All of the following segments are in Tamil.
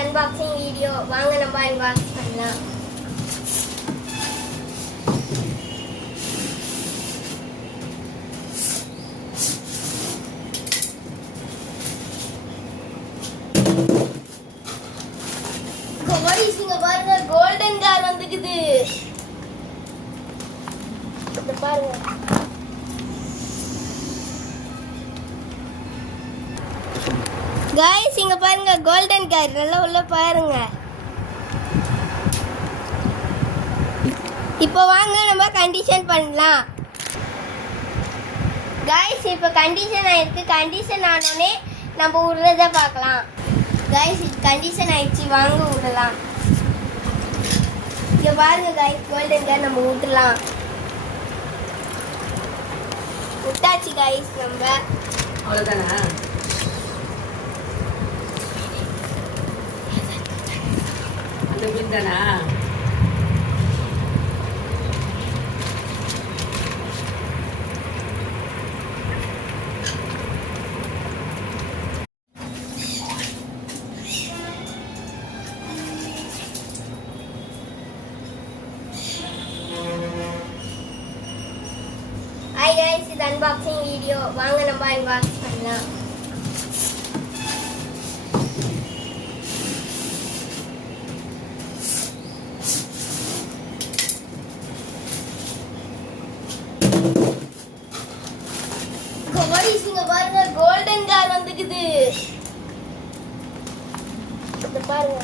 Unboxing video. வாங்க நம்ம அன்பாக்ஸ் பண்ணலாம். இங்க பாருங்க, கோல்டன் கார் வந்துக்குது. இத பாருங்க. गाइस இங்க பாருங்க, கோல்டன் கார் நல்லா உள்ள பாருங்க. இப்போ வாங்க நம்ம கண்டிஷன் பண்ணலாம். गाइस இப்போ கண்டிஷன் ஆயிருக்கு. கண்டிஷன் ஆனோனே நம்ம உடுறத பார்க்கலாம். गाइस இது கண்டிஷன் ஆயிடுச்சு, வாங்க விடலாம். இங்க பாருங்க गाइस, கோல்டன் கார் நம்ம விடலாம். விட்டாச்சு गाइस நம்ம. அவ்வளவுதானா? அந்த பின்தானா? ஹாய் गाइस, இது அன்பாக்சிங் வீடியோ. வாங்க நம்ம அன்பாக்ஸ் பண்ணலாம். இங்க பாருங்க, கோல்டன் கார் வந்துக்குது. இத பாருங்க.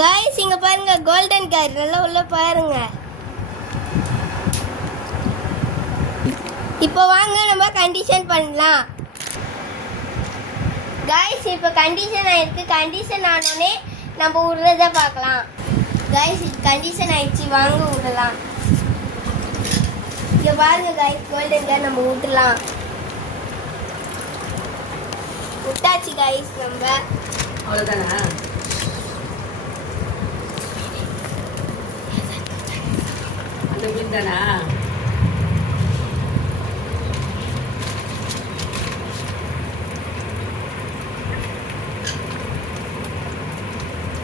गाइस இங்க பாருங்க, கோல்டன் கார் நல்லா உள்ள பாருங்க. இப்போ வாங்க நம்ம கண்டிஷன் பண்ணலாம். गाइस இப்போ கண்டிஷன் ஆயிருக்கு. கண்டிஷன் ஆனோனே நம்ம உடுறத பார்க்கலாம். गाइस இது கண்டிஷன் ஆயிடுச்சு, வாங்க விடலாம். இங்க பாருங்க गाइस, கோல்டன் கார் நம்ம விடலாம். விட்டாச்சு गाइस நம்ம. அவ்வளவுதானா? அந்த பின்தானா?